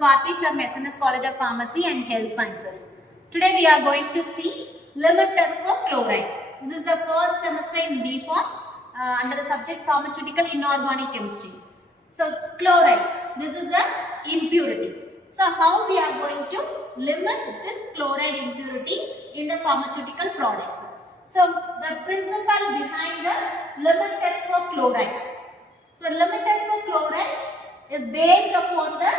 Swati from SNS College of Pharmacy and Health Sciences. Today we are going to see limit test for chloride. This is the first semester in B.Pharm under the subject Pharmaceutical Inorganic Chemistry. So chloride, this is an impurity. So how we are going to limit this chloride impurity in the pharmaceutical products? So the principle behind the limit test for chloride. So limit test for chloride is based upon the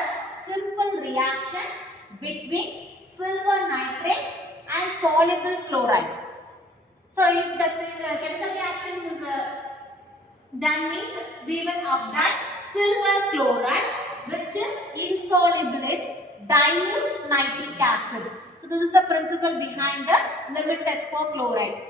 simple reaction between silver nitrate and soluble chlorides. So if the chemical reactions is done means we will apply silver chloride which is insoluble in dilute nitric acid. So this is the principle behind the limit test for chloride.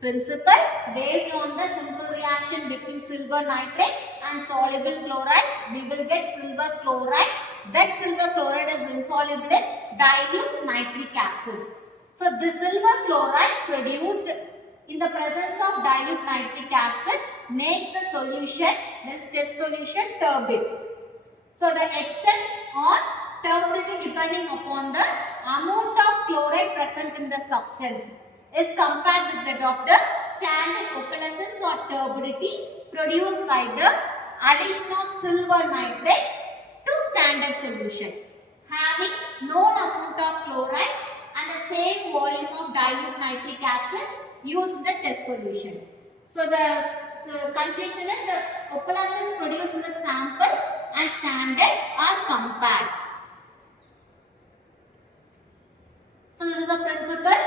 Principle based on the simple reaction between silver nitrate and soluble chlorides, we will get silver chloride. That silver chloride is insoluble in dilute nitric acid. So the silver chloride produced in the presence of dilute nitric acid makes the solution, this test solution, turbid. So the extent or turbidity depending upon the amount of chloride present in the substance is compared with that of the standard opalescence or turbidity produced by the addition of silver nitrate to standard solution. Having known amount of chloride and the same volume of dilute nitric acid, use the test solution. So the conclusion is the opalescence produced in the sample and standard are compared. So this is the principle.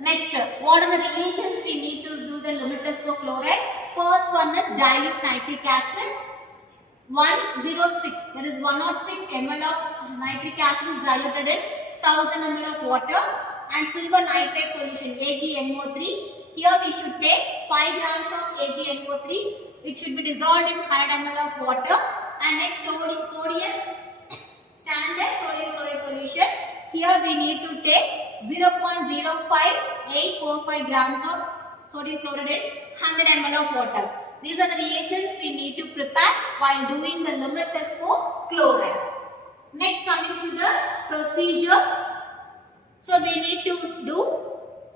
Next, what are the reagents we need to do the limit test for chloride? First one is dilute nitric acid. 106, that is 106 ml of nitric acid is diluted in 1000 ml of water, and silver nitrate solution AgNO3. Here we should take 5 grams of AgNO3. It should be dissolved in 100 ml of water. And next, sodium standard sodium chloride solution. Here we need to take 0.05845 grams of sodium chloride in 100 ml of water. These are the reagents we need to prepare while doing the limit test for chloride. Next, coming to the procedure. So we need to do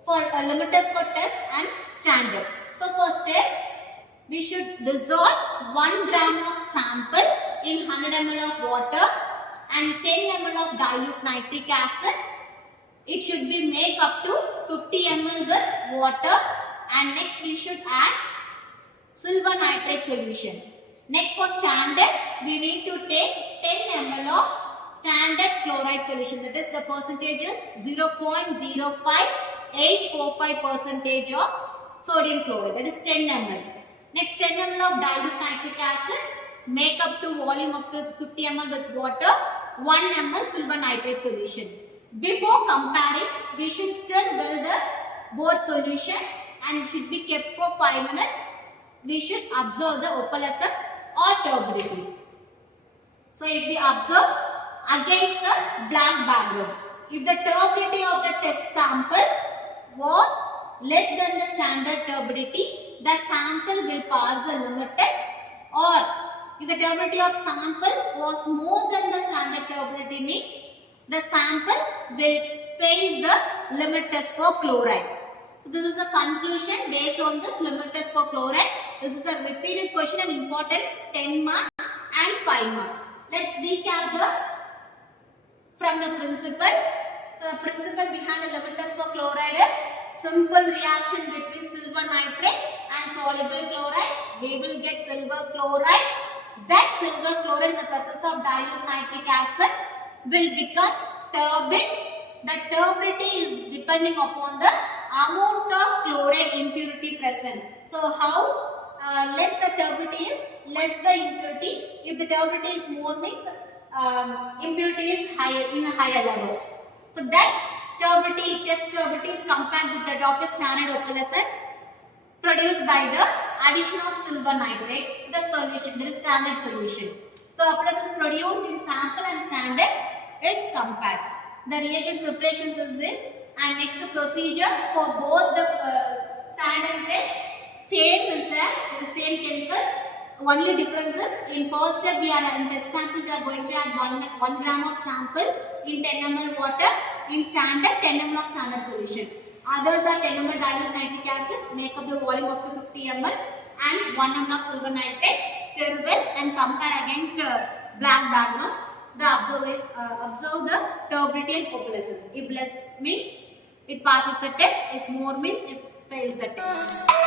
for a limit test for test and standard. So first test, we should dissolve 1 gram of sample in 100 ml of water and 10 ml of dilute nitric acid. It should be made up to 50 ml with water, and next we should add silver nitrate solution. Next, for standard, we need to take 10 ml of standard chloride solution. That is, the percentage is 0.05845 percentage of sodium chloride. That is 10 ml. Next, 10 ml of dilute nitric acid, make up to volume up to 50 ml with water, 1 ml silver nitrate solution. Before comparing, we should stir well the both solutions and should be kept for 5 minutes. We should observe the opalescence or turbidity. So if we observe against the black background, if the turbidity of the test sample was less than the standard turbidity, the sample will pass the limit test, or if the turbidity of sample was more than the standard turbidity means the sample will fail the limit test for chloride. So this is the conclusion based on this limit test for chloride. This is a repeated question and important 10 mark and 5 mark. Let's recap from the principle. So the principle behind the limit test for chloride is simple reaction between silver nitrate and soluble chloride. We will get silver chloride. That silver chloride in the presence of dilute nitric acid will become turbid. The turbidity is depending upon the amount of chloride impurity present. So how less the turbidity is, less the impurity. If the turbidity is more means impurity is higher in a higher level. So that turbidity, test turbidity is compared with the of the standard opalescence produced by the addition of silver nitrate to the solution. There is standard solution. So opalescence produced in sample and standard is compared. The reagent preparations is this, and next procedure for both the standard test, same is there, the same chemicals. only difference is in first step we are in test sample we are going to add 1 gram of sample in 10 ml water in standard 10 ml of standard solution. Others are 10 ml dilute nitric acid, make up the volume up to 50 ml and 1 ml of silver nitrate, stir well and compare against black background. Observe the turbidity and opalescence. If less means it passes the test, if more means it fails the test.